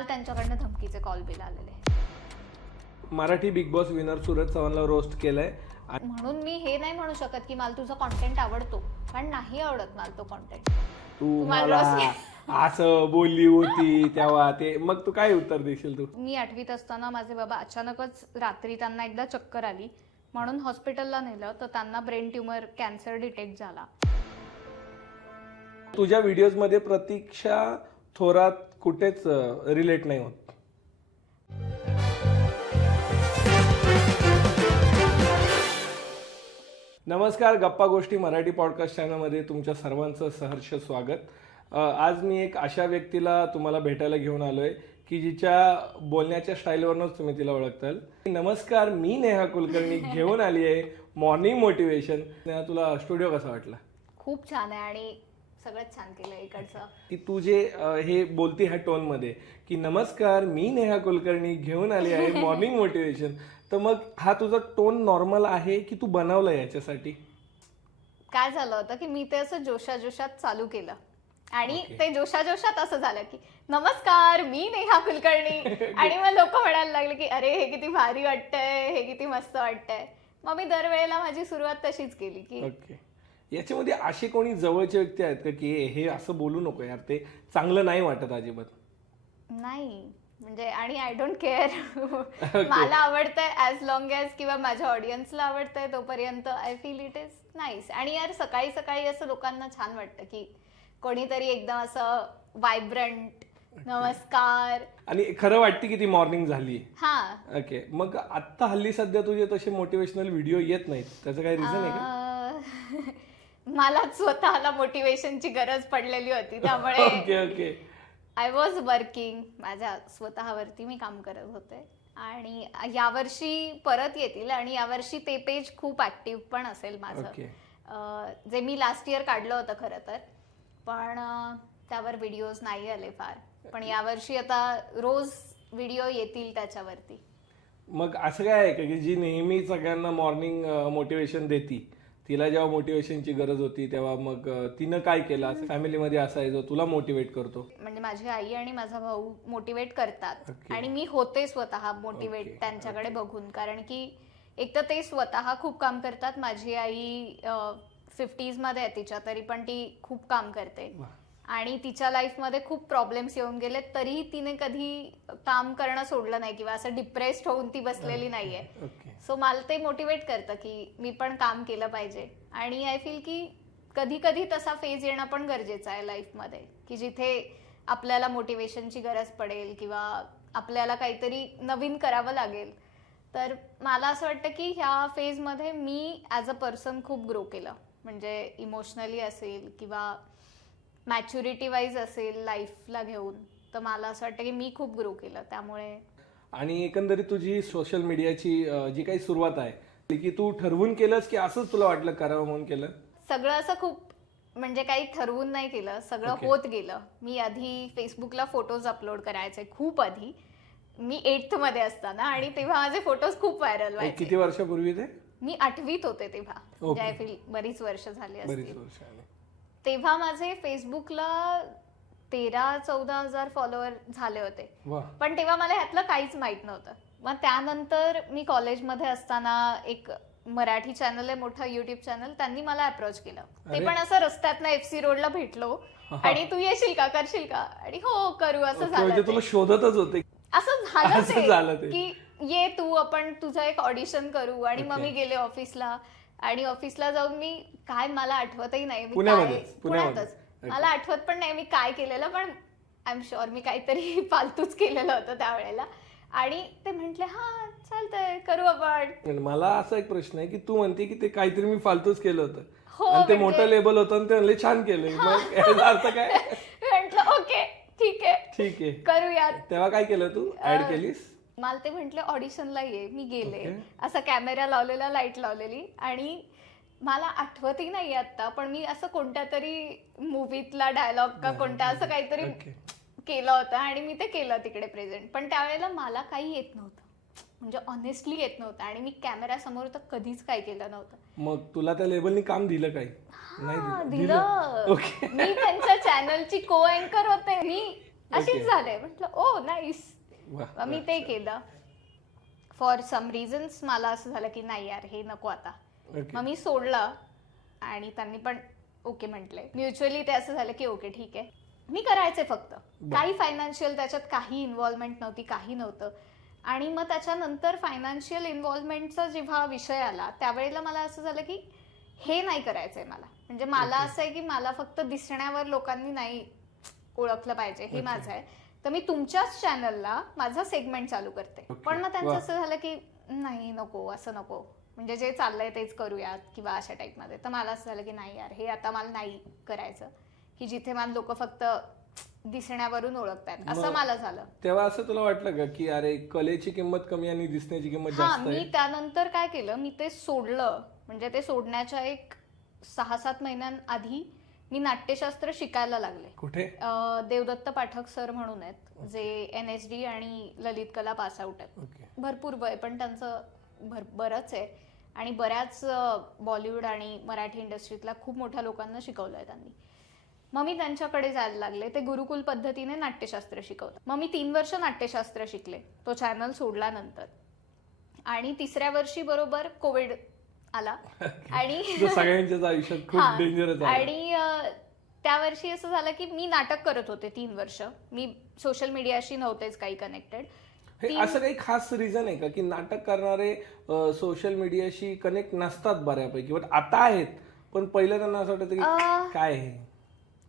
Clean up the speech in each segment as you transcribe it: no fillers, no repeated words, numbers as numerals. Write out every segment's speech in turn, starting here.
काल त्यांच्याकडनं धमकीचे कॉल बिल आलेले. Marathi Bigg Boss winner Suraj चव्हाणला रोस्ट केलंय. म्हणून मी हे नाही म्हणू शकत की मला तुझा कॉन्टेंट आवडतो, कारण नाही आवडत मला तो कॉन्टेंट. तू मला असं बोलली होती तेव्हा ते, मग तू काय उत्तर देशील? तू मी 8वीत असताना माझे बाबा अचानकच रात्री त्यांना एकदा चक्कर आली म्हणून हॉस्पिटलला नेलं, तर त्यांना ब्रेन ट्यूमर कॅन्सर डिटेक्ट झाला. तुझ्या व्हिडिओज मध्ये प्रतीक्षा थोरात कुठेच रिलेट नाही होत. नमस्कार, गप्पा गोष्टी मराठी पॉडकास्ट चॅनलमध्ये तुमच्या सर्वांचं सहर्ष स्वागत. आज मी एक अशा व्यक्तीला तुम्हाला भेटायला घेऊन आलोय की जिच्या बोलण्याच्या स्टाईलवरूनच तुम्ही तिला ओळखताल. नमस्कार, मी नेहा कुलकर्णी घेऊन आली आहे मॉर्निंग मोटिवेशन. नेहा, तुला स्टुडिओ कसा वाटला? खूप छान आहे आणि सगळंच छान केलं इकडचं. की तू जे हे बोलती ह्या टोन मध्ये की नमस्कार, मी नेहा कुलकर्णी घेऊन आली आहे मॉर्निंग मोटिवेशन, तर मग हा तुझा टोन नॉर्मल आहे की तू बनवलं याच्यासाठी? काय झालं होतं की मी ते असं जोशात चालू केलं आणि ते जोशात असं झालं की नमस्कार, मी नेहा कुलकर्णी आणि मग लोक म्हणायला लागले की अरे हे किती भारी वाटतंय, हे किती मस्त वाटतंय. मग मी दरवेळेला माझी सुरुवात तशीच केली की ओके. याच्यामध्ये असे कोणी जवळचे व्यक्ती आहेत का की हे असं बोलू नको यार, ते चांगलं नाही वाटत अजिबात? नाही म्हणजे, आणि आय डोंट केअर. मला आवडतंय ऍज लॉंग ॲज किंवा माझ्या ऑडियन्सला आवडतंय तोपर्यंत I feel it is nice. आणि यार सकाळी सकाळी असं लोकांना छान वाटतं की कोणीतरी एकदम असं व्हायब्रंट नमस्कार, आणि खरं वाटते की ती मॉर्निंग झाली. हा ओके. मग आता हल्ली सध्या तुझे तसे मोटिवेशनल व्हिडिओ येत नाहीत, त्याचं काही रिझन आहे का? मला स्वतःला मोटिवेशनची गरज पडलेली होती त्यामुळे ओके आय वॉज वर्किंग, माझ्या स्वतःवरती मी काम करत होते. आणि यावर्षी परत येतील आणि यावर्षी ते पेज खूप ऍक्टिव्ह पण असेल माझं, जे मी लास्ट इयर काढलं होतं खरं तर, पण त्यावर व्हिडिओज नाही आले फार. पण यावर्षी आता रोज व्हिडिओ येतील त्याच्यावरती. मग असं काय आहे का की जी नेहमी सगळ्यांना मॉर्निंग मोटिवेशन देती, तिला जेव्हा मोटिवेशनची गरज होती तेव्हा मग तिनं काय केलं? असं फॅमिलीमध्ये असायचं तुला मोटिवेट करतो? म्हणजे माझी आई आणि माझा भाऊ मोटिवेट करतात आणि मी होते स्वतः मोटिवेट त्यांच्याकडे बघून, कारण की एक तर ते स्वतः खूप काम करतात. माझी आई 50s मध्ये आहे तिच्या, तरी पण ती खूप काम करते आणि तिच्या लाईफमध्ये खूप प्रॉब्लेम्स येऊन गेले, तरीही तिने कधी काम करणं सोडलं नाही किंवा असं डिप्रेस्ड होऊन ती बसलेली नाहीये. सो मला ते मोटिवेट करतं की मी पण काम केलं पाहिजे. आणि आय फील की कधी कधी तसा फेज येणं पण गरजेचं आहे लाईफमध्ये, की जिथे आपल्याला मोटिवेशनची गरज पडेल किंवा आपल्याला काहीतरी नवीन करावं लागेल. तर मला असं वाटतं की ह्या फेजमध्ये मी ॲज अ पर्सन खूप ग्रो केलं, म्हणजे इमोशनली असेल किंवा मॅच्युरिटी वाईज असेल लाईफला घेऊन. तर मला असं वाटतं की मी खूप ग्रो केलं त्यामुळे. आणि एकंदरीत तुझी सोशल मीडियाची जी काही सुरुवात आहे की तू ठरवून केलंस की असंच तुला वाटलं करावं म्हणून केलं? सगळं असं खूप, म्हणजे काही ठरवून नाही केलं, सगळं होत गेलं. मी आधी फेसबुकला फोटोज अपलोड करायचे खूप आधी, मी 8th मध्ये असताना, आणि तेव्हा माझे फोटोज खूप व्हायरल व्हायचे. किती वर्षापूर्वी ते? मी 8वीत होते तेव्हा, म्हणजे आय फील बरीच वर्ष झाली असतील. तेव्हा माझे फेसबुकला 13-14 हजार फॉलोअर झाले होते. पण तेव्हा मला ह्यातलं काहीच माहित नव्हतं. मग त्यानंतर मी कॉलेजमध्ये असताना एक मराठी चॅनल आहे, मोठं युट्यूब चॅनल, त्यांनी मला अप्रोच केलं. ते पण असं रस्त्यातनं FC रोडला भेटलो आणि तू येशील का, करशील का? आणि हो करू, असं झालं. तुला शोधतच होते? असं झालं की ये तू, आपण तुझं एक ऑडिशन करू. आणि मग मी गेले ऑफिसला, आणि ऑफिसला जाऊन मी काय, मला आठवतही नाही, पुण्यातच, मला आठवत पण नाही मी काय केलेलं, पण आय एम शुअर मी काहीतरी फालतूच केलेलं होतं त्यावेळेला. आणि ते म्हटले हा चालतंय, करू आपण. मला असा एक प्रश्न आहे की तू म्हणते की ते काहीतरी मी फालतूच केलं होतं, आणि ते मोठं लेबल होतं आणि ते म्हणले छान केलंय, मग याचा अर्थ काय? म्हटलं ओके ठीक आहे करूयात. तेव्हा काय केलं तू? ऍड केलीस? मला ते म्हटले ऑडिशनला ये. मी गेले, असा कॅमेरा लावलेला, लाईट लावलेली, आणि मला आठवतही नाही आता, पण मी असं कोणत्या तरी मूवीतला डायलॉग का कोणत्या असं काहीतरी केलं होतं आणि मी ते केलं तिकडे प्रेझेंट. पण त्यावेळेला मला काही येत नव्हतं, म्हणजे ऑनेस्टली येत नव्हतं, आणि मी कॅमेरा समोर तर कधीच काय केलं नव्हतं. मग तुला त्या लेबलनी काम दिलं काही? दिलं. मी त्यांच्या चॅनलची को अँकर होते. मी अशीच झाले. म्हटलं ओ नाईस. वा, मी ते केलं. फॉर सम रिझन्स मला असं झालं की नाही यार हे नको आता. ओके. मग मी सोडलं आणि त्यांनी पण ओके म्हटले. म्युच्युअली ते असं झालं की ओके ठीक आहे. मी करायचे फक्त. काही फायनान्शियल त्याच्यात काही इन्व्हॉल्वमेंट नव्हती, काही नव्हतं. आणि मग त्याच्यानंतर फायनान्शियल इन्व्हॉल्वमेंटचा जेव्हा विषय आला त्यावेळेला मला असं झालं की हे नाही करायचंय मला. म्हणजे मला असं आहे की मला फक्त दिसण्यावर लोकांनी नाही ओळखलं पाहिजे, हे माझं आहे. तर मी तुमच्याच चॅनलला माझा सेगमेंट चालू करते. पण मग त्यांचं असं झालं की नाही नको, असं नको, म्हणजे जे चाललंय तेच करूयात किंवा अशा टाईपमध्ये. तर मला असं झालं की नाही यार हे आता मला नाही करायचं, की जिथे मला लोक फक्त दिसण्यावरून ओळखतात, असं मला झालं. तेव्हा असं तुला वाटलं का की अरे कलेची किंमत कमी आणि दिसण्याची किंमत हा, जास्त आहे? मी त्यानंतर काय केलं, मी ते सोडलं. म्हणजे ते सोडण्याच्या एक 6-7 महिन्यांआधी मी नाट्यशास्त्र शिकायला लागले. कुठे? देवदत्त पाठक सर म्हणून आहेत, जे NSD आणि ललित कला पास आउट आहेत. ओके. भरपूर वय पण त्यांचं बरंच आहे आणि बऱ्याच बॉलिवूड आणि मराठी इंडस्ट्रीतल्या खूप मोठ्या लोकांना शिकवलंय त्यांनी. मग मी त्यांच्याकडे जायला लागले. ते गुरुकुल पद्धतीने नाट्यशास्त्र शिकवतात. मग मी 3 वर्ष नाट्यशास्त्र शिकले तो चॅनल सोडल्यानंतर. आणि 3ऱ्या वर्षी बरोबर कोविड आला आणि सगळ्यांच्याच आयुष्यात खूप डेंजरस आहे. आणि त्या वर्षी असं झालं की मी नाटक करत होते 3 वर्ष. मी सोशल मीडियाशी नव्हतेच काही कनेक्टेड. हे असं काही खास रिझन आहे का की नाटक करणारे सोशल मीडियाशी कनेक्ट नसतात बऱ्यापैकी, पण आता आहेत, पण पहिलं त्यांना असं वाटतं की काय हे?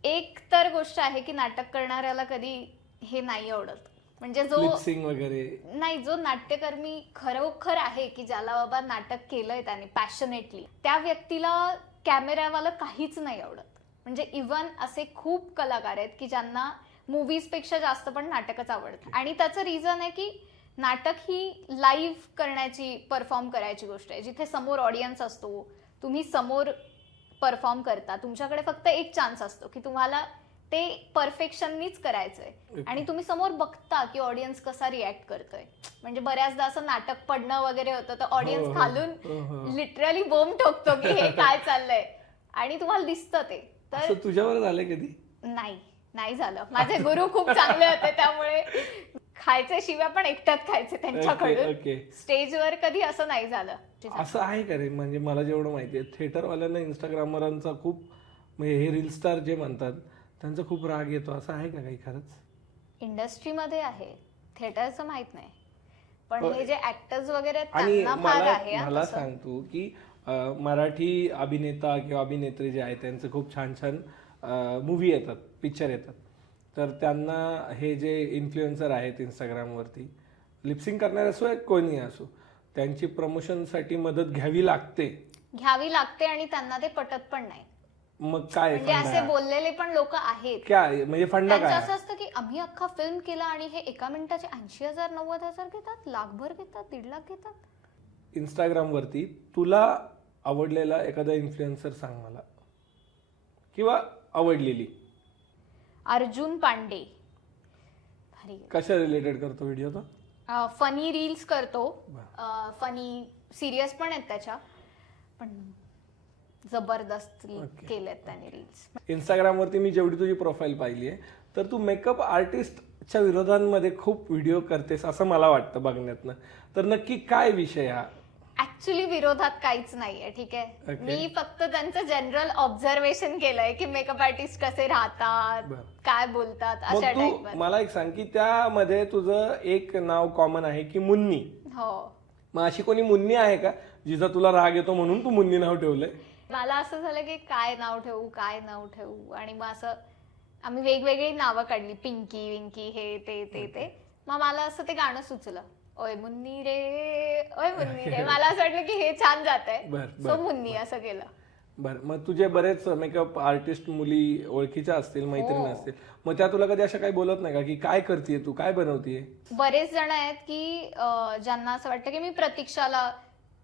एक तर गोष्ट आहे की नाटक करणाऱ्याला कधी हे नाही आवडत. म्हणजे जो लिपसिंग वगैरे नाही, जो नाट्यकर्मी खरोखर आहे की ज्याला बाबा नाटक केलंय त्याने पॅशनेटली, त्या व्यक्तीला कॅमेरावाला काहीच नाही आवडत. म्हणजे इव्हन असे खूप कलाकार आहेत की ज्यांना मूवीज पेक्षा जास्त पण नाटकच आवडतं. आणि त्याचं रिझन आहे की नाटक ही लाईव्ह करण्याची, परफॉर्म करायची गोष्ट आहे, जिथे समोर ऑडियन्स असतो, तुम्ही समोर परफॉर्म करता, तुमच्याकडे फक्त एक चान्स असतो की तुम्हाला ते परफेक्शननीच करायचंय आणि तुम्ही समोर बघता की ऑडियन्स कसा रिॲक्ट करतोय. म्हणजे बऱ्याचदा असं नाटक पडणं वगैरे होतं तर ऑडियन्स खालून लिटरली बोंब ठोकतो की हे काय चाललंय आणि तुम्हाला दिसतं ते. तर तुझ्यावर झालंय कधी? नाही झालं. माझे गुरु खूप चांगले होते त्यामुळे खायचे शिव्या पण एकट्यात खायचे त्यांच्याकडून. स्टेजवर कधी असं नाही झालं. असं आहे का रे? म्हणजे मला जेवढं माहिती आहे थिएटरवाल्यांना इंस्टाग्रामरांचा खूप, म्हणजे हे रील स्टार जे म्हणतात त्यांचा खूप राग येतो, असं आहे का काही खरंच? इंडस्ट्रीमध्ये आहे, थिएटरचं माहित नाही, पण हे जे ऍक्टर्स वगैरे आणि त्यांना फार आहे. मला सांग तू की मराठी अभिनेता किंवा अभिनेत्री जे आहेत त्यांचे खूप छान छान मूवी येतात, पिक्चर येतात, तर त्यांना हे जे इन्फ्लुएन्सर आहेत इंस्टाग्रामवरती लिपसिंग करणारे असो या कोणी असो, त्यांची प्रमोशनसाठी मदत घ्यावी लागते आणि त्यांना ते पटत पण नाही. मग काय म्हणजे असे बोललेले पण लोक आहेत. काय म्हणजे फंडा काय असं असतं की आम्ही अख्खा फिल्म केला आणि हे एका मिनिटाचे 80,000 90,000 घेतात, लाखभर घेतात, 1.5 लाख घेतात. इंस्टाग्रामवरती तुला आवडलेला एखादा इन्फ्लुएन्सर सांग मला, किंवा आवडलेली. अर्जुन पांडे. कशा रिलेटेड करतो व्हिडिओ तो? फनी रील्स करतो, फनी सिरियस पण आहेत त्याच्या, पण जबरदस्त केलेत त्याने रील्स. इंस्टाग्रामवरती मी जेवढी तुझी प्रोफाईल पाहिली आहे तर तू मेकअप आर्टिस्टच्या विरोधांमध्ये खूप व्हिडिओ करतेस असं मला वाटतं बघण्यातनं. तर नक्की काय विषय हा? ऍक्च्युली विरोधात काहीच नाहीये, ठीक आहे. मी फक्त त्यांचं जनरल ऑब्झर्वेशन केलंय की मेकअप आर्टिस्ट कसे राहतात, काय बोलतात, अशा टाईप. मला एक सांग की त्यामध्ये तुझं एक नाव कॉमन आहे की मुन्नी. हो. मग अशी कोणी मुन्नी आहे का जिचा तुला राग येतो म्हणून तू मुन्नी नाव ठेवलंय? मला असं झालं की काय नाव ठेवू आणि मग असं आम्ही वेगवेगळी नावं काढली, पिंकी विंकी हे ते. मग मला असं ते गाणं सुचलं, ओय मुन्नी रे ओय मुन्नी रे. मला असं वाटलं की हे छान जातंय, सो मुन्नी असं केलं. बरं, मग तुझे बरेच मेकअप आर्टिस्ट मुली ओळखीच्या असतील, मैत्रिणी असतील, मग त्या तुला कधी अशा काही बोलत नाही का की काय करतेय तू, काय बनवतेय? बरेच जण आहेत की ज्यांना असं वाटतं की मी प्रतीक्षाला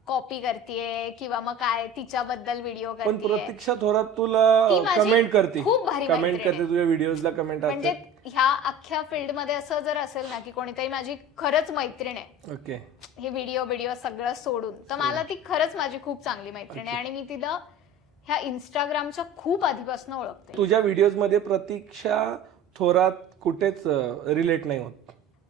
कॉपी करतेय किंवा मग काय तिच्याबद्दल व्हिडिओ करते. पण प्रतीक्षा थोरात तुला कमेंट करते, खूप भारी कमेंट करते तुझ्या व्हिडिओजला, कमेंट असते. म्हणजे ह्या अख्ख्या फील्ड मध्ये असं जर असेल ना की कोणीतरी माझी खरंच मैत्रीण आहे, ओके, हे व्हिडिओ सगळं सोडून, तर मला ती खरंच माझी खूप चांगली मैत्रीण आहे आणि मी तिला ह्या इंस्टाग्रामच्या खूप आधीपासून ओळखते. तुझ्या व्हिडिओज मध्ये प्रतीक्षा थोरात कुठेच रिलेट नाही होत.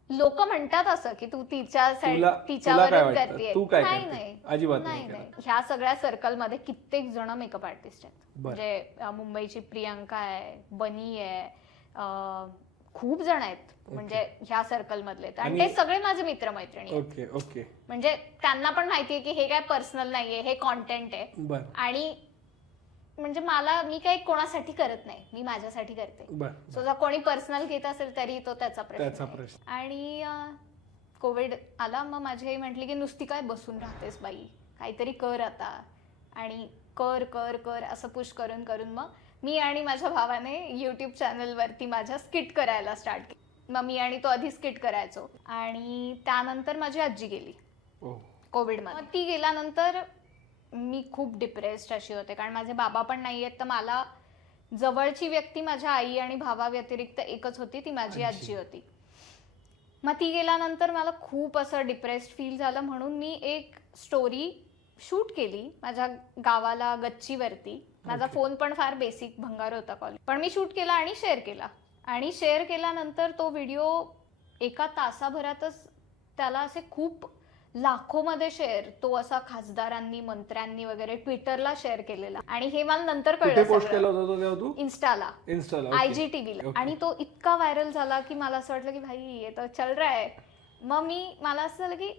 लोक म्हणतात असं की तू तुला तिच्यावरच काय वाटतं? करतेय. तू काय नाही करते? नाही अजिबात नाही नाही नाही. ह्या सगळ्या सर्कल मध्ये कित्येक जण मेकअप आर्टिस्ट आहेत. बरं. म्हणजे मुंबईची प्रियंका आहे, बनी आहे, खूप जण आहेत म्हणजे ह्या सर्कल मधले. आणि ते सगळे माझे मित्रमैत्रिणी आहेत. Okay okay. म्हणजे त्यांना पण माहितीये की हे काय पर्सनल नाहीये, हे कॉन्टेंट आहे. बर आणि म्हणजे मी काही कोणासाठी करत नाही, मी माझ्यासाठी करते. बर. सो जर कोणी पर्सनल घेत असेल तरी तो त्याचा त्याचा प्रश्न प्रश्न. आहे. आणि कोविड आला, मग माझी आई म्हटली की नुसती काय बसून राहतेस बाई, काहीतरी कर आता. आणि कर कर कर असं पुश करून करून मग मी आणि माझ्या भावाने युट्यूब चॅनलवरती माझ्या स्किट करायला स्टार्ट केली. मग मी आणि तो आधी स्किट करायचो. आणि त्यानंतर माझी आजी गेली कोविडमध्ये. ती गेल्यानंतर मी खूप डिप्रेस्ड अशी होते, कारण माझे बाबा पण नाही आहेत. तर मला जवळची व्यक्ती माझ्या आई आणि भावा व्यतिरिक्त एकच होती, ती माझी आजी होती. मग ती गेल्यानंतर मला खूप असं डिप्रेस्ड फील झालं. म्हणून मी एक स्टोरी शूट केली माझ्या गावाला गच्चीवरती. माझा फोन पण फार बेसिक भंगार होता कॉलेज, पण मी शूट केला आणि शेअर केला. आणि शेअर केल्यानंतर तो व्हिडिओ एका तासाभरातच त्याला असे खूप लाखोमध्ये शेअर, तो असा खासदारांनी, मंत्र्यांनी वगैरे ट्विटरला शेअर केलेला. आणि हे मला नंतर कळलं इन्स्टाला, IGTV. आणि तो इतका व्हायरल झाला की मला असं वाटलं की भाई ये तर चल रहा है. मग मला असं झालं की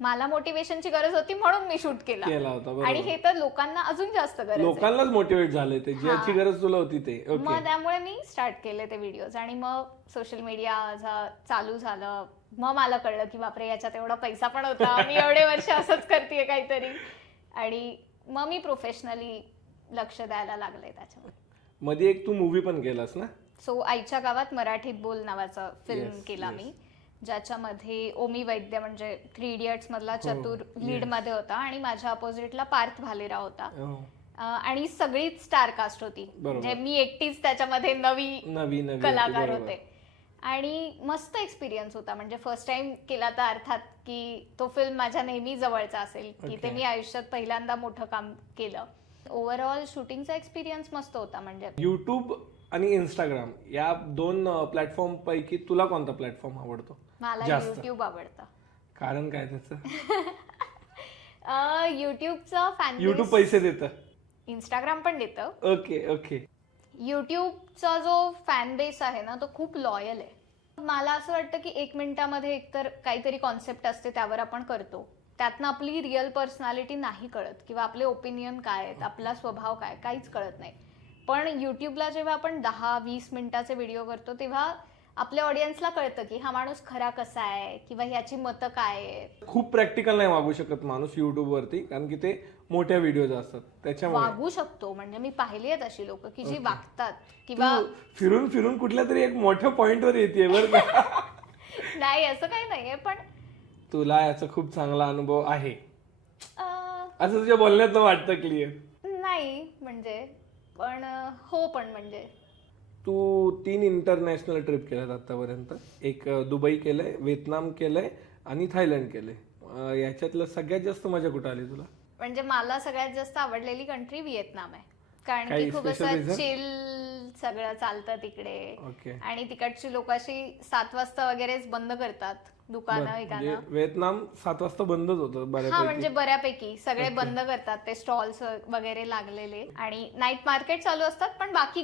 मला मोटिवेशनची गरज होती म्हणून मी शूट केला होता. आणि हे तर लोकांना अजून जास्त गरज, लोकांनाच मोटिवेट झाले ते, ज्याची गरज तुला होती ते. मग त्यामुळे मी स्टार्ट केले ते व्हिडिओज. आणि मग सोशल मीडिया चालू झालं. मग मला कळलं की बापरे, याच्यात एवढा पैसा पण होता, मी एवढे वर्ष असंच करतेय काहीतरी. आणि मग मी प्रोफेशनली लक्ष द्यायला लागले त्याच्यामध्ये. मध्ये एक तू मूवी पण केलास ना? सो आईच्या गावात मराठीत बोल नावाचा फिल्म केला मी, ज्याच्यामध्ये ओमी वैद्य म्हणजे 3 इडियट्स मधला चतुर लीड मध्ये होता. आणि माझ्या अपोजिटला पार्थ भालेराव होता. आणि सगळीच स्टार कास्ट होती, म्हणजे मी एकटीच त्याच्यामध्ये नवी कलाकार होते. आणि मस्त एक्सपिरियन्स होता. म्हणजे फर्स्ट टाइम केला तर अर्थात की तो फिल्म माझ्या नेहमी जवळचा असेल, की ते मी आयुष्यात पहिल्यांदा मोठं काम केलं. ओव्हरऑल शूटिंगचा एक्सपिरियन्स मस्त होता. म्हणजे युट्यूब आणि इंस्टाग्राम या 2 प्लॅटफॉर्म पैकी तुला कोणता प्लॅटफॉर्म आवडतो? मला युट्यूब आवडतं. कारण काय त्याचं? युट्यूबचं फॅन, युट्यूब पैसे देतं, इंस्टाग्राम पण देतं. Okay okay. युट्यूबचा जो फॅन बेस आहे ना, तो खूप लॉयल आहे. मला असं वाटतं की 1 मिनिटामध्ये एकतर काहीतरी कॉन्सेप्ट असते, त्यावर आपण करतो. त्यातनं आपली रिअल पर्सनॅलिटी नाही कळत, किंवा आपले ओपिनियन काय आहेत, आपला स्वभाव काय, काहीच कळत नाही. पण युट्यूबला जेव्हा आपण 10-20 मिनिटाचे व्हिडिओ करतो, तेव्हा आपल्या ऑडियन्सला कळतं की हा माणूस खरा कसा आहे, किंवा ह्याची मतं काय आहेत. खूप प्रॅक्टिकल नाही वागू शकत माणूस युट्यूब वरती, कारण की ते मोठ्या व्हिडिओज असतात. त्याच्यामुळे वागू शकतो, म्हणजे मी पाहिली आहेत अशी लोक की जी वागतात. किंवा फिरून फिरून कुठल्या तरी एक मोठ्या पॉइंट वर येते बरं का? नाही, असं काही नाहीये. पण तुला याचा खूप चांगला अनुभव आहे असं तुझ्या बोलण्यात वाटतं क्लिअर? नाही म्हणजे, पण हो, पण म्हणजे तू 3 इंटरनॅशनल ट्रिप केल्यात आतापर्यंत. एक दुबई केलंय, व्हिएतनाम केलंय आणि थायलंड केलंय. याच्यातलं सगळ्यात जास्त मजा कुठं आली तुला? म्हणजे मला सगळ्यात जास्त आवडलेली कंट्री व्हिएतनाम आहे, कारण की खूप असं चिल सगळं चालतं तिकडे. आणि तिकडची लोक अशी 7 वाजता वगैरेच बंद करतात दुकानं. व्हिएतनाम 7 वाजता बंदच होतं. हा, म्हणजे बऱ्यापैकी सगळे बंद करतात, ते स्टॉल्स वगैरे लागलेले. आणि नाईट मार्केट चालू असतात, पण बाकी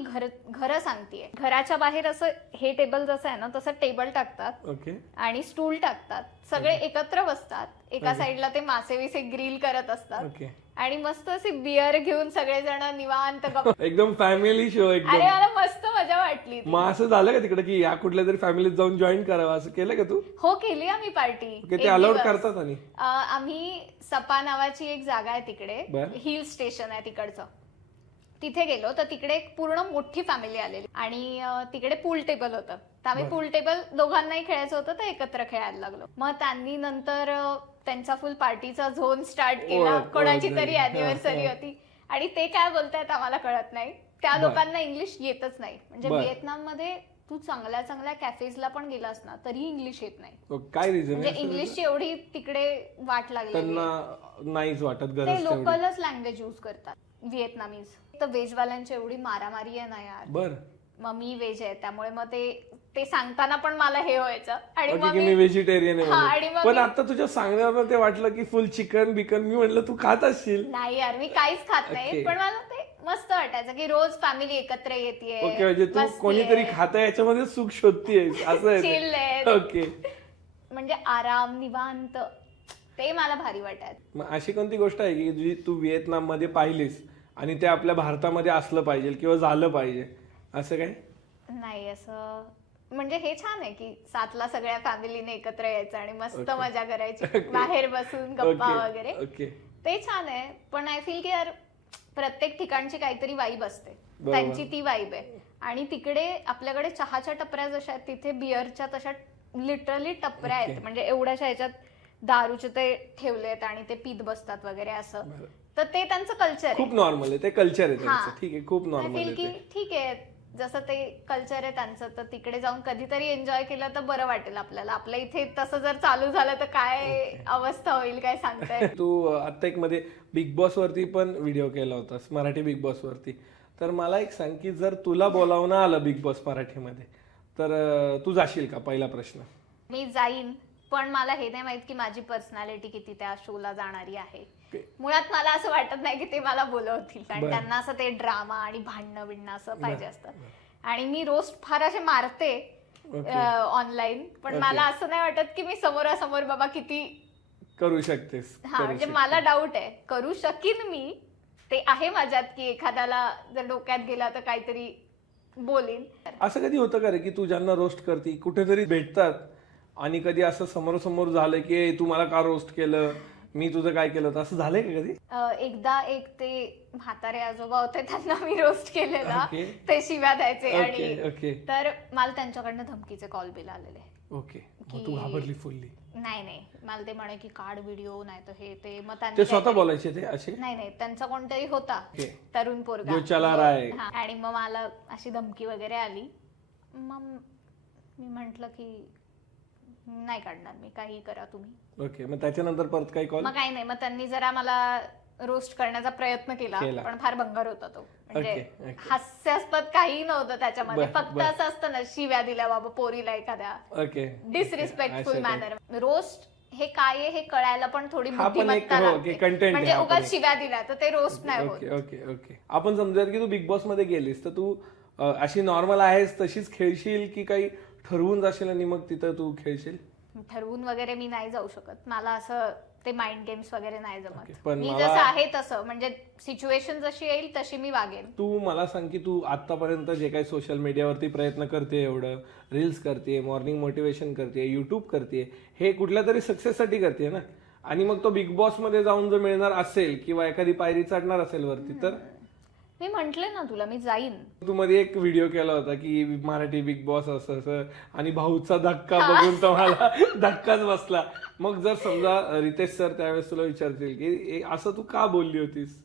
घर सांगतीये, घराच्या बाहेर असं हे टेबल जसं आहे ना तसं टेबल टाकतात आणि स्टूल टाकतात, सगळे एकत्र बसतात. एका साईडला ते मासे विसे ग्रिल करत असतात आणि मस्त अशी बिअर घेऊन सगळेजण निवांत एकदम फॅमिली शो. अरे मला मस्त मजा वाटली. मग असं झालं का तिकडे की या कुठल्या तरी फॅमिलीत जाऊन जॉईन करावं, असं केलं का तू? हो, केली आम्ही पार्टी. ते अलाउड करतात? आणि आम्ही सपा नावाची एक जागा आहे तिकडे, हिल स्टेशन आहे तिकडचं, तिथे गेलो. तर तिकडे एक पूर्ण मोठी फॅमिली आलेली आणि तिकडे पूल टेबल होतं. तर आम्ही पूल टेबल दोघांनाही खेळायचं होतं, तर एकत्र खेळायला लागलो. मग त्यांनी नंतर त्यांचा फुल पार्टीचा झोन स्टार्ट केला. कोणाची तरी अॅनिव्हर्सरी होती आणि ते काय बोलतायत आम्हाला कळत नाही. त्या लोकांना इंग्लिश येतच नाही. म्हणजे व्हिएतनाम मध्ये तू चांगल्या चांगल्या कॅफेजला पण गेलास ना तरी इंग्लिश येत नाही. काय रिझन? म्हणजे इंग्लिशची एवढी तिकडे वाट लागली, नाहीच वाटत गरज. ते लोकलच लँग्वेज यूज करतात व्हिएतनामीज. तर व्हेजवाल्यांची एवढी मारामारी आहे ना यार. बर. मग मी व्हेज आहे, त्यामुळे मग ते ते सांगताना पण मला हे व्हायचं आणि मग मी व्हेजिटेरियन आहे हा, म्हणून. आणि मग पण आता तुझ्या सांगण्यावर ते वाटलं की फुल चिकन बिकन, मी म्हटलं तू खात असशील. नाही यार, मी काहीच खात नाही, Okay. पण मला ते मस्त वाटायचं की रोज फॅमिली एकत्र येते. ओके, म्हणजे तू कोणीतरी खात याच्यामध्ये सुख शोधतीयस असं आहे. ओके, म्हणजे आराम निवांत, ते मला भारी वाटायचं. मग अशी कोणती गोष्ट आहे की जी तू व्हिएतनाम मध्ये पाहिलीस आणि ते आपल्या भारतामध्ये असलं पाहिजे किंवा झालं पाहिजे असं काय? नाही असं, म्हणजे हे छान आहे की 7ला सगळ्या फॅमिलीने एकत्र यायचं आणि मस्त मजा करायची, बाहेर बसून गप्पा वगैरे. ओके, ते छान आहे. पण आय फील की यार प्रत्येक ठिकाणची काहीतरी वाईब असते, त्यांची ती वाईब आहे. आणि तिकडे आपल्याकडे चहाच्या टपऱ्या जशा आहेत, तिथे बिअरच्या तशा लिटरली टपऱ्या आहेत. म्हणजे एवढ्याशा ह्याच्यात दारूचे ते ठेवलेत आणि ते पीत बसतात वगैरे असं. तर ते त्यांचं कल्चर आहे, खूप नॉर्मल आहे ते, कल्चर आहे त्यांचं. ठीक आहे, खूप नॉर्मल आहे की ठीक आहे, जसं ते कल्चर आहे त्यांचं, तर तिकडे जाऊन कधीतरी एन्जॉय केलं तर बरं वाटेल आपल्याला. आपल्या इथे तसं जर चालू झालं तर काय अवस्था होईल काय सांगताय. तू आता एक मध्ये बिग बॉस वरती पण व्हिडिओ केला होतास, मराठी बिग बॉस वरती. तर मला एक सांग की जर तुला बोलावणं आलं बिग बॉस मराठीमध्ये तर तू जाशील का? पहिला प्रश्न. मी जाईन, पण मला हे नाही माहित की माझी पर्सनॅलिटी किती त्या शोला जाणारी आहे. मुळात मला असं वाटत नाही की ते मला बोलवतील, कारण त्यांना असं ते ड्रामा आणि भांडणं बिणणं असं पाहिजे असतं. आणि मी रोस्ट फार असे मारते ऑनलाईन, पण मला असं नाही वाटत की मी समोरासमोर बाबा किती करू शकतेस. हा, म्हणजे मला डाऊट आहे, करू शकीन मी, ते आहे माझ्यात की एखाद्याला जर डोक्यात गेला तर काहीतरी बोलीन. असं कधी होतं का रे की तू ज्यांना रोस्ट करते कुठेतरी भेटतात आणि कधी असं समोरासमोर झालं की तू मला का रोस्ट केलं, मी तुझं काय केलं, तर असं झालंय का कधी? एकदा एक ते म्हातारे आजोबा होते, त्यांना मी रोस्ट केलेला. ते शिव्या द्यायचे आणि तर मला त्यांच्याकडनं धमकीचे कॉल बिल आलेले. ओके, तू घाबरली फुल्ली? नाही, मला ते म्हणे की काढ व्हिडिओ, नाही तर हे ते. मग ते स्वतः बोलायचे ते असे? नाही, त्यांचा कोणतरी होता तरुण पोरगा आणि मग मला अशी धमकी वगैरे आली. मग मी म्हंटल की नाही काढणार मी, काही करा तुम्ही. ओके, मग त्याच्यानंतर परत काही कॉल? मग काही नाही, मग त्यांनी जरा मला रोस्ट करण्याचा प्रयत्न केला, पण फार भंगार होता तो. म्हणजे हास्यास्पद काही नव्हतं त्याच्यामध्ये, फक्त असं असतं ना, शिव्या दिल्या बाबा पोरीला एखाद्या, डिसरिस्पेक्टफुल मॅनर. रोस्ट हे काय आहे हे कळायला पण थोडी बुद्धिमत्ता लागते, म्हणजे उगाच शिव्या दिल्या तर ते रोस्ट नाही होत. ओके, आपण समजूयात की तू बिग बॉस मध्ये गेलीस तर तू अशी नॉर्मल आहेस तशीच खेळशील की काही ठरवून जाशील आणि मग तिथं तू खेळशील? ठरवून वगैरे मी नाही जाऊ शकत, मला असं ते माइंड गेम्स वगैरे नाही जमत. मी जसं आहे तसं, म्हणजे सिच्युएशन जशी येईल तशी मी वागेन. तू मला सांग की तू आतापर्यंत जे काही सोशल मीडियावरती प्रयत्न करते, एवढं रील्स करते, मॉर्निंग मोटिवेशन करते, युट्यूब करते, हे कुठल्या तरी सक्सेससाठी करते ना. आणि मग तो बिग बॉस मध्ये जाऊन जर मिळणार असेल किंवा एखादी पायरी चढणार असेल वरती तर? मी म्हंटले ना तुला, मी जाईन. तू मध्ये एक व्हिडिओ केला होता की मराठी बिग बॉस असं आणि भाऊचा धक्का बघून तर मला धक्काच बसला. मग जर समजा रितेश सर त्यावेळेस तुला विचारतील की असं तू का बोलली होतीस,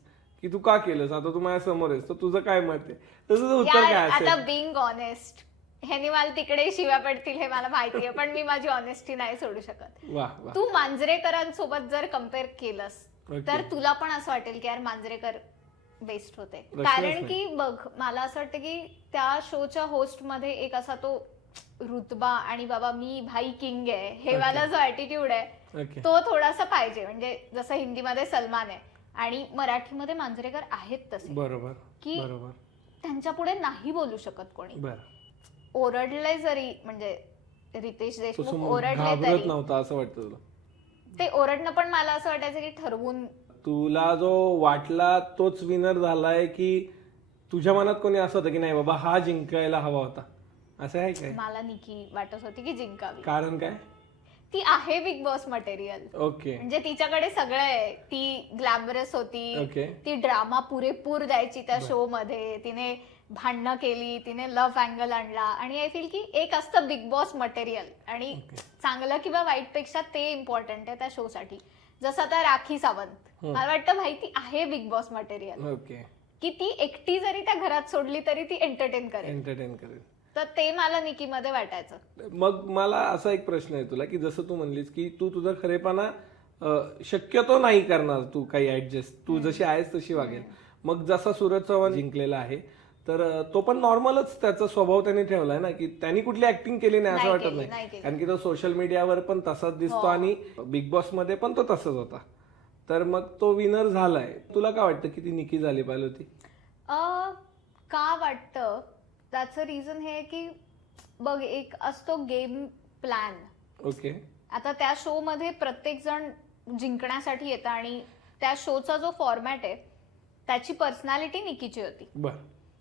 की तू का केलंस, आता तू माझ्या समोर आहेस, तर तुझं काय मत आहे, तसं उत्तर काय असेल? आता बिंग ऑनेस्ट, ह्यानी मला तिकडे शिव्या पडतील हे मला माहितीये, पण मी माझी ऑनेस्टी नाही सोडू शकत. तू मांजरेकरांसोबत जर कम्पेअर केलंस तर तुला पण असं वाटेल की यार मांजरेकर बेस्ट होते. कारण की बघ, मला असं वाटतं की त्या शोच्या होस्ट मध्ये एक असा तो रुतबा आणि बाबा मी भाई किंग आहे हे वाला जो ऍटिट्यूड आहे तो थोडासा पाहिजे. म्हणजे जसं हिंदीमध्ये सलमान आहे आणि मराठीमध्ये मांजरेकर आहेत तसे, बरोबर, की त्यांच्या पुढे नाही बोलू शकत कोणी. ओरडले जरी, म्हणजे रितेश देशमुख ओरडले तरी नव्हता असं वाटतं तुला? ते ओरडणं पण मला असं वाटायचं की ठरवून. तुला जो वाटला तोच विनर झालाय की तुझ्या मनात कोणी असं होतं की नाही बाबा हा जिंकायला हवा होता, असं आहे काय? मला निकी वाटत होती की जिंकावी. कारण काय? ती आहे बिग बॉस मटेरियल. ओके, म्हणजे तिच्याकडे सगळं आहे. ती ग्लॅमरस होती, ती ड्रामा पुरेपूर द्यायची त्या शो मध्ये, तिने भांडणं केली, तिने लव्ह अँगल आणला. आणि आय फील की एक असतं बिग बॉस मटेरियल, आणि चांगलं किंवा वाईट पेक्षा ते इम्पॉर्टंट आहे त्या शो साठी. जसं आता राखी सावंत, मला वाटतं माहिती आहे बिग बॉस मटेरियल, की ती एकटी जरी त्या घरात सोडली तरी ती एंटरटेन करेल. तर ते मला निकी मध्ये वाटायचं. मग मला असा एक प्रश्न आहे तुला, की जसं तू म्हणलीस की तू तुझा खरेपणा शक्यतो नाही करणार, तू काही ऍडजस्ट, तू जशी आहेस तशी वागेल. मग जसा सूरज चव्हाण जिंकलेला आहे तर तो पण नॉर्मलच त्याचा स्वभाव त्याने ठेवलाय ना, की त्यांनी कुठली ऍक्टिंग केली नाही असं नाही वाटत केली, नाही. नाही केली. कारण की तो सोशल मीडियावर पण तसाच दिसतो आणि बिग बॉस मध्ये पण तो तसाच होता. तर मग तो विनर झालाय. तुला काय वाटतं की ती निकी झाली पाहिजे होती? का वाटतं त्याचं रिझन हे आहे की बघ, एक असतो गेम प्लॅन. ओके. आता त्या शो मध्ये प्रत्येक जण जिंकण्यासाठी येतं आणि त्या शोचा जो फॉर्मॅट आहे त्याची पर्सनॅलिटी निकीची होती. बर.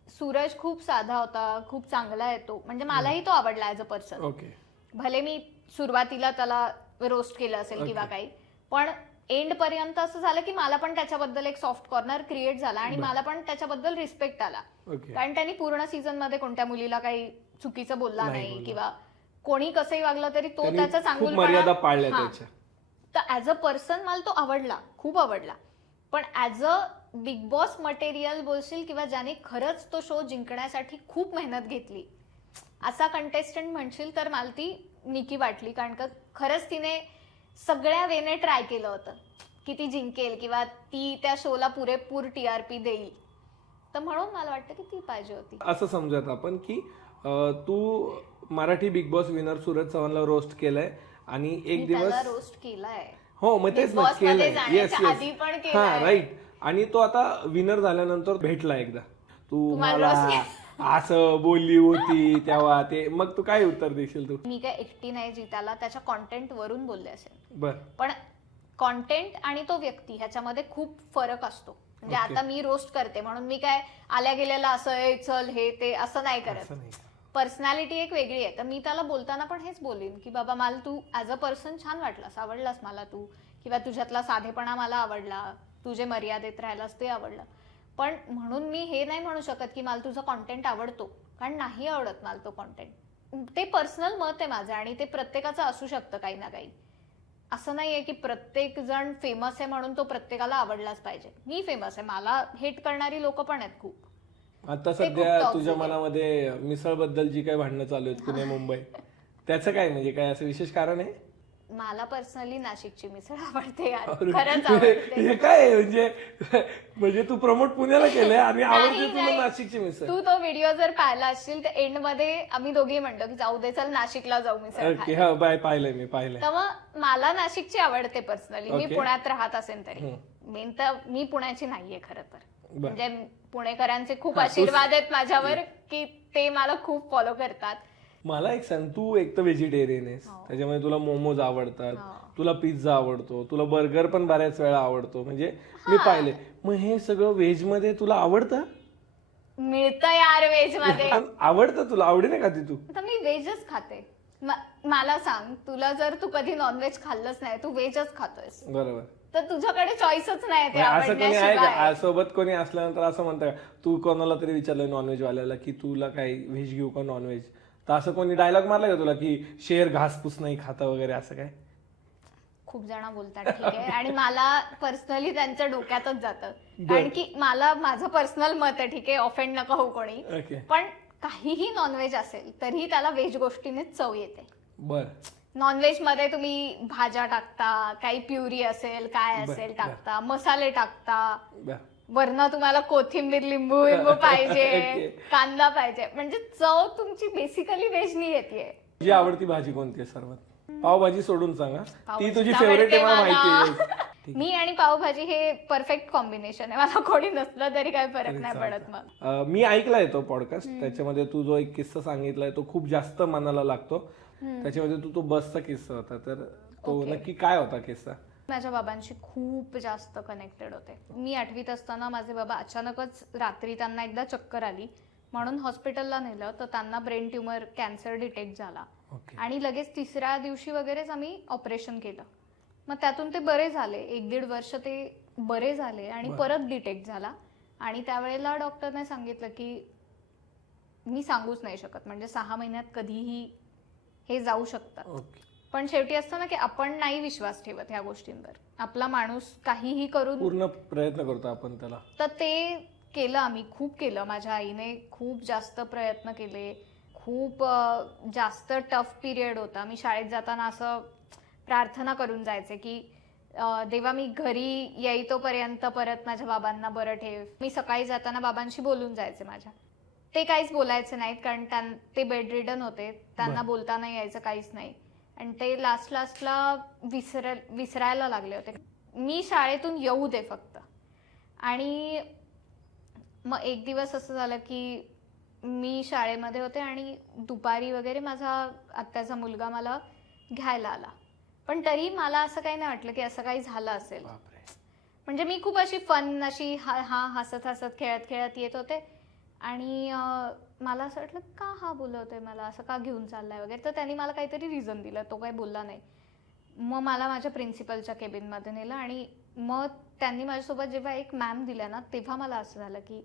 सूरज खूप साधा होता, खूप चांगला आहे तो, म्हणजे मलाही तो आवडला ऍज अ पर्सन. ओके. भले मी सुरुवातीला त्याला रोस्ट केलं असेल किंवा काही, पण एंड पर्यंत असं झालं की मला पण त्याच्याबद्दल एक सॉफ्ट कॉर्नर क्रिएट झाला आणि मला पण त्याच्याबद्दल रिस्पेक्ट आला. ओके. कारण त्यांनी पूर्ण सीझन मध्ये कोणत्या मुलीला काही चुकीचं बोलला नाही किंवा कोणी कसंही वागलं तरी तो त्याचा खूप मर्यादा पाळल्या त्याच्या. तर ऍज अ पर्सन मला तो आवडला, खूप आवडला. पण as a big boss material बोलशील किंवा ज्याने खरंच तो शो जिंकण्यासाठी खूप मेहनत घेतली असा कंटेस्टंट म्हणशील तर मला ती निकी वाटली. कारण का खरंच तिने सगळ्या वेने ट्राय केलं होतं की ती जिंकेल किंवा ती त्या शोला पुरेपूर TRP देईल. तर म्हणून मला वाटतं की ती पाहिजे होती. असं समजत आपण की तू Marathi Bigg Boss winner Suraj चव्हाणला रोस्ट केलंय आणि एक दिवस रोस्ट केलाय. हो मग तेच ना केलंय. येस आधी पण येस. हा राईट. आणि तो आता विनर झाल्यानंतर भेटला एकदा. तू मला असं बोलली होती तेव्हा ते, मग तू काय उत्तर देशील? तू मी काय एकटी नाही जी त्याला त्याच्या कॉन्टेंट वरून बोलले असेल. बर. पण कॉन्टेंट आणि तो व्यक्ती ह्याच्यामध्ये खूप फरक असतो. म्हणजे आता मी रोस्ट करते म्हणून मी काय आल्या गेलेला असं चल हे ते असं नाही करत. पर्सनॅलिटी एक वेगळी आहे. तर मी त्याला बोलताना पण हेच बोलीन की बाबा मला तू ऍज अ पर्सन छान वाटलास, आवडलास मला तू, किंवा तुझ्यातला साधेपणा मला आवडला, तुझे मर्यादेत राहिलास ते आवडलं. पण म्हणून मी हे नाही म्हणू शकत की मला तुझा कॉन्टेंट आवडतो, कारण नाही आवडत मला तो कॉन्टेंट. ते पर्सनल मत आहे माझं आणि ते प्रत्येकाचं असू शकतं काही ना काही. असं नाहीये की प्रत्येक जण फेमस आहे म्हणून तो प्रत्येकाला आवडलाच पाहिजे. मी फेमस आहे, मला हेट करणारी लोक पण आहेत खूप. आता सध्या तुझ्या मनामध्ये मिसळ बद्दल जी काही भांडणं चालू आहेत पुणे मुंबई, त्याचं काय, म्हणजे काय असं विशेष कारण आहे? मला पर्सनली नाशिकची मिसळ आवडते यार, खरंच आवडते. हे काय म्हणजे तू प्रमोट पुण्याला केलंय आणि आवडते तुला नाशिकची मिसळ? तू तो व्हिडिओ जर पाहिला असशील तर एंड मध्ये आम्ही दोघे म्हणतो की जाऊ दे चल नाशिकला जाऊ मिसळ खायला. हा बाय, पाहिलंय मी, पाहिलंय. तर मग मला नाशिकची आवडते पर्सनली. मी पुण्यात राहत असेल तरी मेन तर मी पुण्याची नाहीये खरं तर. म्हणजे पुणेकरांचे खूप आशीर्वाद आहेत माझ्यावर की ते मला खूप फॉलो करतात. मला एक सांग, तू एक तर व्हेजिटेरियन आहेस, त्याच्यामुळे तुला मोमोज आवडतात, तुला पिझ्झा आवडतो, तुला बर्गर पण बऱ्याच वेळा आवडतो, म्हणजे मी पाहिले. मग हे सगळं व्हेज मध्ये तुला आवडतं? मिळतं यार व्हेज मध्ये. आवडतं तुला? आवडी नाही का ती तू? तर मी व्हेजच खाते. मला सांग, तुला जर तू कधी नॉनव्हेज खाल्लंच नाही, तू व्हेजच खातोयस, बरोबर, तर तुझ्याकडे चॉईसच नाही. असं कोणी आहे का सोबत? कोणी असल्यानंतर असं म्हणतं का, तू कोणाला तरी विचारलं नॉनव्हेज वाल्याला की तुला काय व्हेज घेऊ का नॉनव्हेज, तर असं कोणी डायलॉग मारला का तुला की शेर घासपूस नाही खाता वगैरे असं काय? खूप जण बोलतात, ठीक आहे. आणि मला पर्सनली त्यांच्या डोक्यातच जातं, कारण की मला माझं पर्सनल मत आहे, ठीक आहे, ऑफेंड नका होऊ कोणी, पण काहीही नॉनव्हेज असेल तरीही त्याला व्हेज गोष्टीनेच चव येते. बर. नॉनव्हेज मध्ये तुम्ही भाज्या टाकता, काही प्युरी असेल काय असेल टाकता, मसाले टाकता, वरनं तुम्हाला कोथिंबीर लिंबू पाहिजे, कांदा पाहिजे, म्हणजे चव तुमची बेसिकली व्हेजनी येते. तुझी आवडती भाजी कोणती आहे सर्वात? पावभाजी सोडून सांगा, ती तुझी फेवरेट आहे मला माहिती आहे. मी आणि पावभाजी हे परफेक्ट कॉम्बिनेशन आहे. मला कोणी नसलं तरी काही फरक नाही पडत. मग मी ऐकलाय तो पॉडकास्ट, त्याच्यामध्ये तू जो एक किस्सा सांगितलाय तो खूप जास्त मनाला लागतो. त्याच्यामध्ये तो बसचा किस्सा होता, तर तो नक्की काय होता किस्सा? माझ्या बाबांशी खूप जास्त कनेक्टेड होते. मी 8वीत असताना माझे बाबा अचानकच रात्री त्यांना एकदा चक्कर आली म्हणून हॉस्पिटलला नेलं, तर त्यांना ब्रेन ट्युमर कॅन्सर डिटेक्ट झाला आणि लगेच 3ऱ्या दिवशी वगैरेच आम्ही ऑपरेशन केलं. मग त्यातून ते बरे झाले, 1-1.5 वर्ष ते बरे झाले आणि परत डिटेक्ट झाला. आणि त्यावेळेला डॉक्टरने सांगितलं की मी सांगूच नाही शकत, म्हणजे 6 महिन्यात कधीही हे जाऊ शकतात. पण शेवटी असतं ना की आपण नाही विश्वास ठेवत ह्या गोष्टींवर. आपला माणूस काहीही करून पूर्ण प्रयत्न करतो आपण त्याला. तर ते केलं आम्ही, खूप केलं. माझ्या आईने खूप जास्त प्रयत्न केले, खूप जास्त टफ पिरियड होता. मी शाळेत जाताना असं प्रार्थना करून जायचे की देवा मी घरी येईतोपर्यंत परत माझ्या बाबांना बरं ठेव. मी सकाळी जाताना बाबांशी बोलून जायचे माझ्या ते काहीच बोलायचे नाहीत कारण ते बेड रिडन होते, त्यांना बोलता नाही यायचं काहीच नाही. आणि ते लास्टला विसरायला लागले होते. मी शाळेतून येऊ दे फक्त. आणि मग एक दिवस असं झालं की मी शाळेमध्ये होते आणि दुपारी वगैरे माझा आत्याचा मुलगा मला घ्यायला आला, पण तरी मला असं काही नाही वाटलं की असं काही झालं असेल. म्हणजे मी खूप अशी फन अशी हसत हसत खेळत खेळत येत होते आणि मला असं वाटलं का हा बोलवतोय मला, असं का घेऊन चाललाय वगैरे. तर त्यांनी मला काहीतरी रिझन दिलं, तो काही बोलला नाही. मग मला माझ्या प्रिन्सिपलच्या केबिनमध्ये नेलं आणि मग त्यांनी माझ्यासोबत जेव्हा एक मॅम दिल्या ना, तेव्हा मला असं झालं की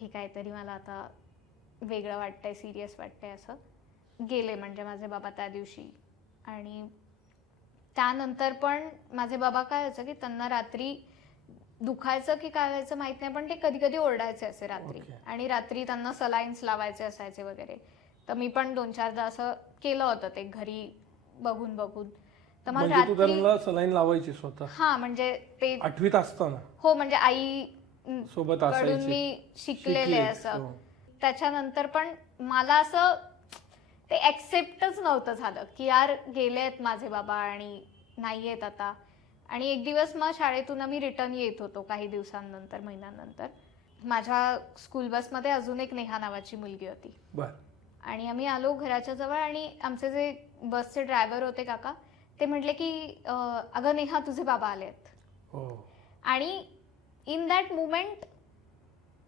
हे काहीतरी मला आता वेगळं वाटतंय, सिरियस वाटतंय. असं गेले म्हणजे माझे बाबा त्या दिवशी. आणि त्यानंतर पण माझे बाबा काय व्हायचं की त्यांना रात्री दुखायचं की काय व्हायचं माहित नाही, पण ते कधी कधी ओरडायचे असे रात्री. आणि रात्री त्यांना सलाईन्स लावायचे असायचे वगैरे. तर मी पण 2-4दा असं केलं होतं ते घरी बघून. तर मला रात्री सलाईन लावायची स्वतः? हा, म्हणजे ते 8वीत असताना. हो, म्हणजे आई सोबत कडून मी शिकलेले असं. त्याच्यानंतर पण मला असं ते ऍक्सेप्टच नव्हतं झालं की यार गेलेत माझे बाबा आणि नाही येत आता. आणि एक दिवस मग शाळेतून आम्ही रिटर्न येत होतो काही दिवसांनंतर, महिन्यानंतर. माझ्या स्कूल बसमध्ये अजून एक नेहा नावाची मुलगी होती. आणि आम्ही आलो घराच्या जवळ आणि आमचे जे बसचे ड्रायव्हर होते काका, ते म्हटले की अगं नेहा तुझे बाबा आलेत. आणि इन दॅट मुमेंट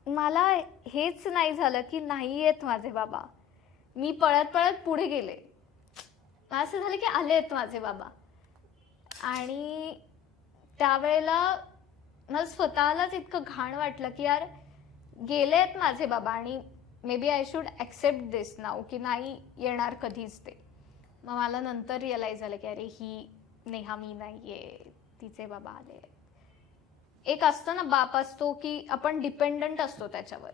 मला हेच नाही झालं की नाही येत माझे बाबा. मी पळत पळत पुढे गेले, असं झालं की आलेत माझे बाबा. आणि त्यावेळेला मला स्वतःलाच इतकं घाण वाटलं की यार गेलेत माझे बाबा आणि maybe I should accept this now की नाही येणार कधीच ते. मग मला नंतर रिअलाइज झालं की अरे ही नेहा मी नाहीये, तिचे बाबा आले. एक असतं ना, बाप असतो की आपण डिपेंडंट असतो त्याच्यावर.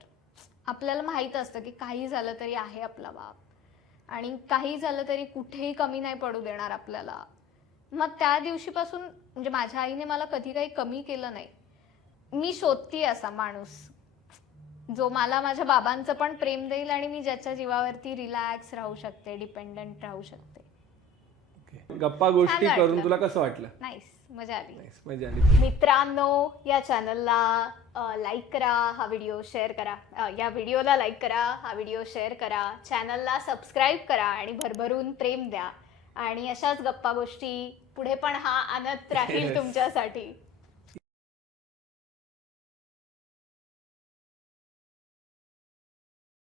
आपल्याला माहित असतं की काही झालं तरी आहे आपला बाप आणि काही झालं तरी कुठेही कमी नाही पडू देणार आपल्याला. मग त्या दिवशीपासून म्हणजे माझ्या आईने मला कधी काही कमी केलं नाही. मी शोधतीये असा माणूस जो मला माझ्या बाबांचं पण प्रेम देईल आणि मी ज्याच्या जीवावरती रिलॅक्स राहू शकते, डिपेंडंट राहू शकते. गप्पा गोष्टी करून तुला कसं वाटलं? नाईस, मजा आली. मित्रांनो, या चॅनलला लाईक करा, हा व्हिडिओ शेअर करा, या व्हिडिओला लाईक करा, हा व्हिडिओ शेअर करा, चॅनलला सबस्क्राईब करा आणि भरभरून प्रेम द्या. आणि अशाच गप्पा गोष्टी पुढे पण हा आणत राहील तुमच्यासाठी.